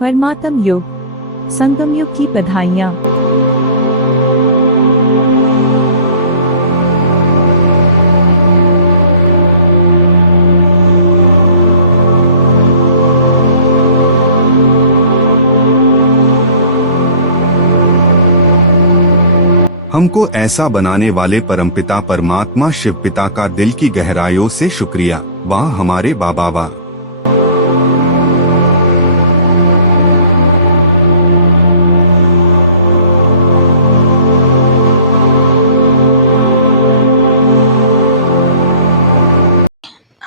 परमात्म युग, संगम युग की बधाइयाँ। हमको ऐसा बनाने वाले परमपिता परमात्मा शिव पिता का दिल की गहराइयों से शुक्रिया। वाह हमारे बाबा वाह।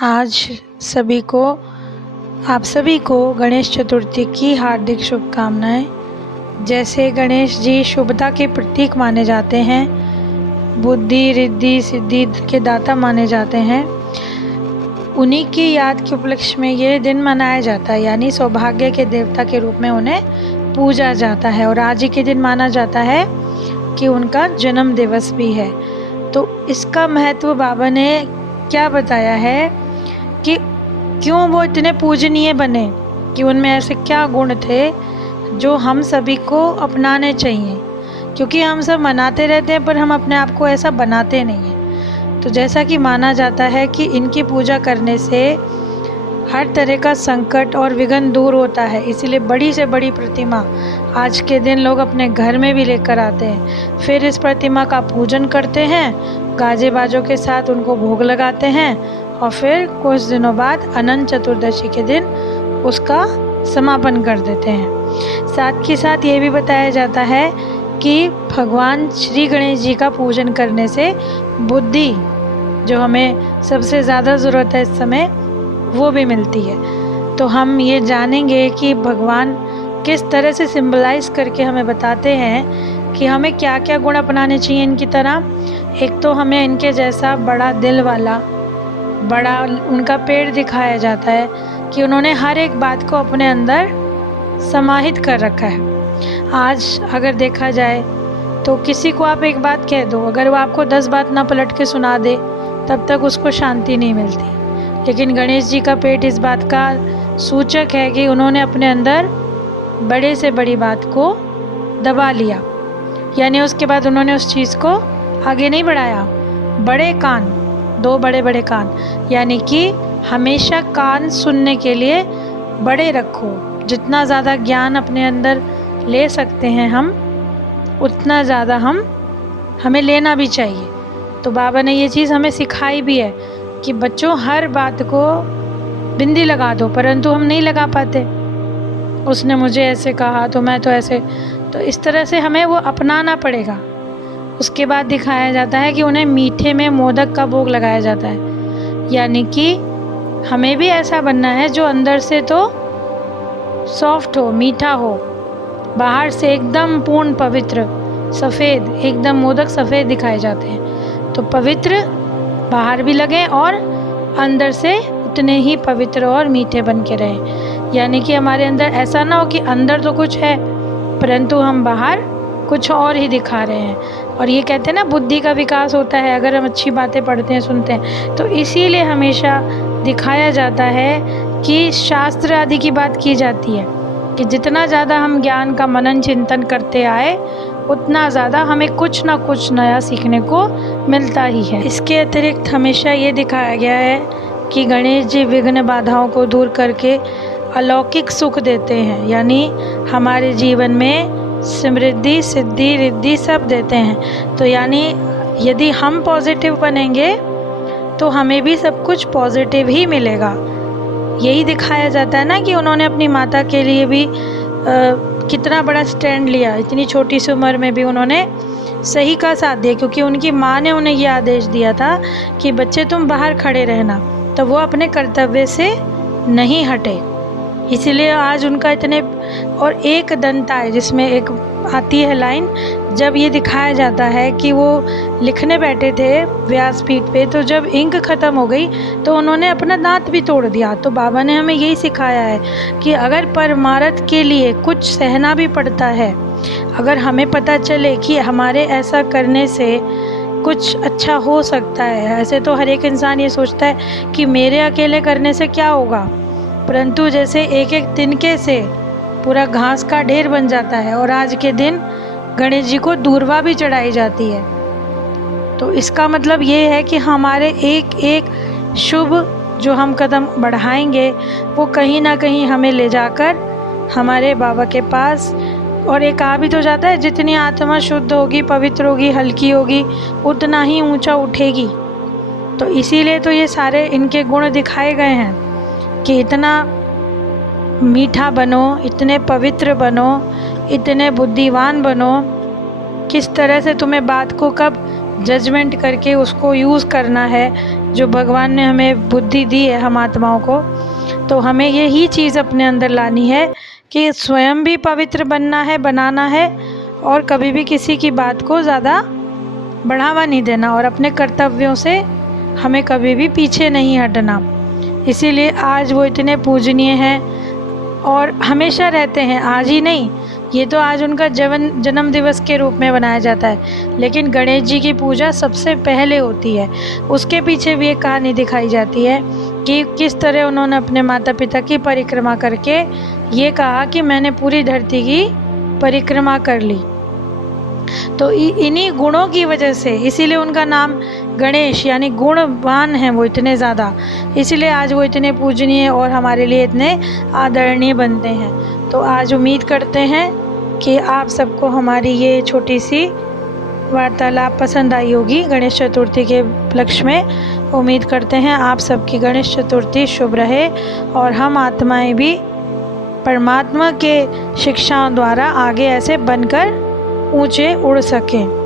आज आप सभी को गणेश चतुर्थी की हार्दिक शुभकामनाएं। जैसे गणेश जी शुभता के प्रतीक माने जाते हैं, बुद्धि रिद्धि सिद्धि के दाता माने जाते हैं, उन्हीं की याद के उपलक्ष्य में ये दिन मनाया जाता है, यानी सौभाग्य के देवता के रूप में उन्हें पूजा जाता है। और आज ही के दिन माना जाता है कि उनका जन्म दिवस भी है। तो इसका महत्व बाबा ने क्या बताया है कि क्यों वो इतने पूजनीय बने, कि उनमें ऐसे क्या गुण थे जो हम सभी को अपनाने चाहिए। क्योंकि हम सब मनाते रहते हैं पर हम अपने आप को ऐसा बनाते नहीं हैं। तो जैसा कि माना जाता है कि इनकी पूजा करने से हर तरह का संकट और विघ्न दूर होता है, इसीलिए बड़ी से बड़ी प्रतिमा आज के दिन लोग अपने घर में भी लेकर आते हैं। फिर इस प्रतिमा का पूजन करते हैं, गाजे बाजों के साथ उनको भोग लगाते हैं और फिर कुछ दिनों बाद अनंत चतुर्दशी के दिन उसका समापन कर देते हैं। साथ ही साथ ये भी बताया जाता है कि भगवान श्री गणेश जी का पूजन करने से बुद्धि, जो हमें सबसे ज़्यादा ज़रूरत है इस समय, वो भी मिलती है। तो हम ये जानेंगे कि भगवान किस तरह से सिंबलाइज करके हमें बताते हैं कि हमें क्या क्या गुण अपनाने चाहिए इनकी तरह। एक तो हमें इनके जैसा बड़ा दिल वाला, बड़ा उनका पेड़ दिखाया जाता है कि उन्होंने हर एक बात को अपने अंदर समाहित कर रखा है। आज अगर देखा जाए तो किसी को आप एक बात कह दो, अगर वो आपको 10 बात ना पलट के सुना दे तब तक उसको शांति नहीं मिलती। लेकिन गणेश जी का पेट इस बात का सूचक है कि उन्होंने अपने अंदर बड़े से बड़ी बात को दबा लिया, यानी उसके बाद उन्होंने उस चीज़ को आगे नहीं बढ़ाया। बड़े कान, 2 बड़े बड़े कान, यानी कि हमेशा कान सुनने के लिए बड़े रखो। जितना ज़्यादा ज्ञान अपने अंदर ले सकते हैं हम, उतना ज़्यादा हमें लेना भी चाहिए। तो बाबा ने ये चीज़ हमें सिखाई भी है कि बच्चों हर बात को बिंदी लगा दो, परंतु हम नहीं लगा पाते। उसने मुझे ऐसे कहा तो मैं तो ऐसे, तो इस तरह से हमें वो अपनाना पड़ेगा। उसके बाद दिखाया जाता है कि उन्हें मीठे में मोदक का भोग लगाया जाता है, यानी कि हमें भी ऐसा बनना है जो अंदर से तो सॉफ्ट हो, मीठा हो, बाहर से एकदम पूर्ण पवित्र सफ़ेद, एकदम मोदक सफ़ेद दिखाए जाते हैं। तो पवित्र बाहर भी लगे और अंदर से उतने ही पवित्र और मीठे बन के रहें। यानी कि हमारे अंदर ऐसा ना हो कि अंदर तो कुछ है परंतु हम बाहर कुछ और ही दिखा रहे हैं। और ये कहते हैं ना, बुद्धि का विकास होता है अगर हम अच्छी बातें पढ़ते हैं, सुनते हैं। तो इसीलिए हमेशा दिखाया जाता है कि शास्त्र आदि की बात की जाती है कि जितना ज़्यादा हम ज्ञान का मनन चिंतन करते आए उतना ज़्यादा हमें कुछ ना कुछ नया सीखने को मिलता ही है। इसके अतिरिक्त हमेशा ये दिखाया गया है कि गणेश जी विघ्न बाधाओं को दूर करके अलौकिक सुख देते हैं, यानी हमारे जीवन में समृद्धि सिद्धि रिद्धि सब देते हैं। तो यानी यदि हम पॉजिटिव बनेंगे तो हमें भी सब कुछ पॉजिटिव ही मिलेगा। यही दिखाया जाता है ना कि उन्होंने अपनी माता के लिए भी कितना बड़ा स्टैंड लिया। इतनी छोटी सी उम्र में भी उन्होंने सही का साथ दिया, क्योंकि उनकी माँ ने उन्हें ये आदेश दिया था कि बच्चे तुम बाहर खड़े रहना, तो वो अपने कर्तव्य से नहीं हटे। इसीलिए आज उनका इतने, और एक दंता है जिसमें एक आती है लाइन, जब ये दिखाया जाता है कि वो लिखने बैठे थे व्यासपीठ पे, तो जब इंक ख़त्म हो गई तो उन्होंने अपना दांत भी तोड़ दिया। तो बाबा ने हमें यही सिखाया है कि अगर परमार्थ के लिए कुछ सहना भी पड़ता है, अगर हमें पता चले कि हमारे ऐसा करने से कुछ अच्छा हो सकता है। ऐसे तो हर एक इंसान ये सोचता है कि मेरे अकेले करने से क्या होगा, परंतु जैसे एक एक तिनके से पूरा घास का ढेर बन जाता है। और आज के दिन गणेश जी को दूर्वा भी चढ़ाई जाती है। तो इसका मतलब ये है कि हमारे एक एक शुभ जो हम कदम बढ़ाएंगे वो कहीं ना कहीं हमें ले जाकर हमारे बाबा के पास, और एक कहा भी तो जाता है जितनी आत्मा शुद्ध होगी, पवित्र होगी, हल्की होगी, उतना ही ऊंचा उठेगी। तो इसीलिए तो ये सारे इनके गुण दिखाए गए हैं कि इतना मीठा बनो, इतने पवित्र बनो, इतने बुद्धिमान बनो, किस तरह से तुम्हें बात को कब जजमेंट करके उसको यूज़ करना है। जो भगवान ने हमें बुद्धि दी है हम आत्माओं को, तो हमें यही चीज़ अपने अंदर लानी है कि स्वयं भी पवित्र बनना है, बनाना है, और कभी भी किसी की बात को ज़्यादा बढ़ावा नहीं देना, और अपने कर्तव्यों से हमें कभी भी पीछे नहीं हटना। इसीलिए आज वो इतने पूजनीय हैं और हमेशा रहते हैं, आज ही नहीं, ये तो आज उनका जन्म दिवस के रूप में बनाया जाता है, लेकिन गणेश जी की पूजा सबसे पहले होती है। उसके पीछे भी एक कहानी दिखाई जाती है कि किस तरह उन्होंने अपने माता पिता की परिक्रमा करके ये कहा कि मैंने पूरी धरती की परिक्रमा कर ली। तो इन्हीं गुणों की वजह से, इसीलिए उनका नाम गणेश यानी गुणवान है वो इतने ज़्यादा, इसीलिए आज वो इतने पूजनीय और हमारे लिए इतने आदरणीय बनते हैं। तो आज उम्मीद करते हैं कि आप सबको हमारी ये छोटी सी वार्तालाप पसंद आई होगी गणेश चतुर्थी के उपलक्ष्य में। उम्मीद करते हैं आप सबकी गणेश चतुर्थी शुभ रहे और हम आत्माएं भी परमात्मा के शिक्षाओं द्वारा आगे ऐसे बनकर ऊंचे उड़ सकें।